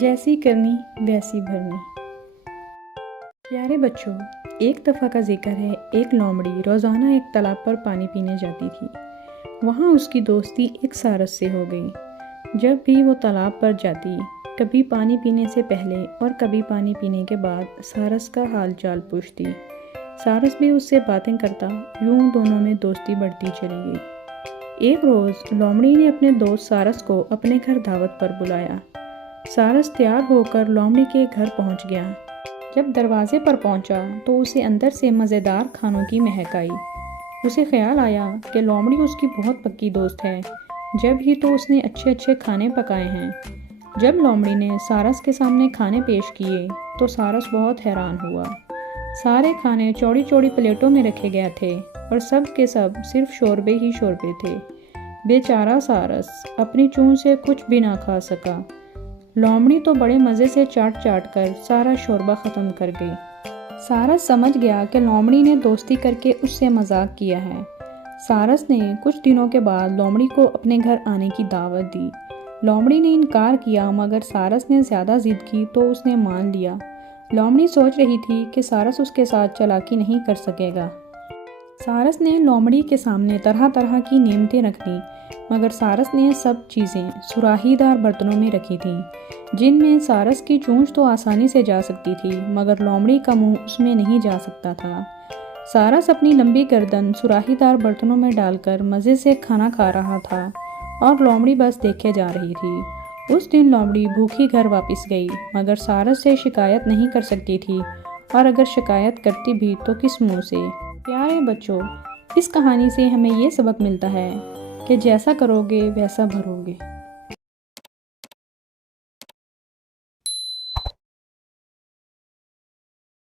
جیسی کرنی ویسی بھرنی۔ پیارے بچوں، ایک دفعہ کا ذکر ہے، ایک لومڑی روزانہ ایک تالاب پر پانی پینے جاتی تھی۔ وہاں اس کی دوستی ایک سارس سے ہو گئی۔ جب بھی وہ تالاب پر جاتی، کبھی پانی پینے سے پہلے اور کبھی پانی پینے کے بعد سارس کا حال چال پوچھتی۔ سارس بھی اس سے باتیں کرتا، یوں دونوں میں دوستی بڑھتی چلی گئی۔ ایک روز لومڑی نے اپنے دوست سارس کو اپنے گھر دعوت پر بلایا۔ سارس تیار ہو کر لومڑی کے گھر پہنچ گیا۔ جب دروازے پر پہنچا تو اسے اندر سے مزیدار کھانوں کی مہک آئی۔ اسے خیال آیا کہ لومڑی اس کی بہت پکی دوست ہے، جب ہی تو اس نے اچھے اچھے کھانے پکائے ہیں۔ جب لومڑی نے سارس کے سامنے کھانے پیش کیے تو سارس بہت حیران ہوا۔ سارے کھانے چوڑی چوڑی پلیٹوں میں رکھے گئے تھے اور سب کے سب صرف شوربے ہی شوربے تھے۔ بیچارہ سارس اپنی چونچ سے کچھ بھی نہ کھا سکا۔ لومڑی تو بڑے مزے سے چاٹ چاٹ کر سارا شوربہ ختم کر گئی۔ سارس سمجھ گیا کہ لومڑی نے دوستی کر کے اس سے مذاق کیا ہے۔ سارس نے کچھ دنوں کے بعد لومڑی کو اپنے گھر آنے کی دعوت دی۔ لومڑی نے انکار کیا، مگر سارس نے زیادہ ضد کی تو اس نے مان لیا۔ لومڑی سوچ رہی تھی کہ سارس اس کے ساتھ چالاکی نہیں کر سکے گا۔ سارس نے لومڑی کے سامنے طرح طرح کی نعمتیں رکھ دیں، مگر سارس نے سب چیزیں سراہی دار برتنوں میں رکھی تھیں، جن میں سارس کی چونچ تو آسانی سے جا سکتی تھی، مگر لومڑی کا منہ اس میں نہیں جا سکتا تھا۔ سارس اپنی لمبی گردن سراہی دار برتنوں میں ڈال کر مزے سے کھانا کھا رہا تھا اور لومڑی بس دیکھے جا رہی تھی۔ اس دن لومڑی بھوکی گھر واپس گئی، مگر سارس سے شکایت نہیں کر سکتی تھی، اور اگر شکایت کرتی بھی تو کس منہ سے۔ پیارے بچوں، اس کہانی سے ہمیں یہ سبق ملتا ہے کہ جیسا کرو گے ویسا بھرو گے۔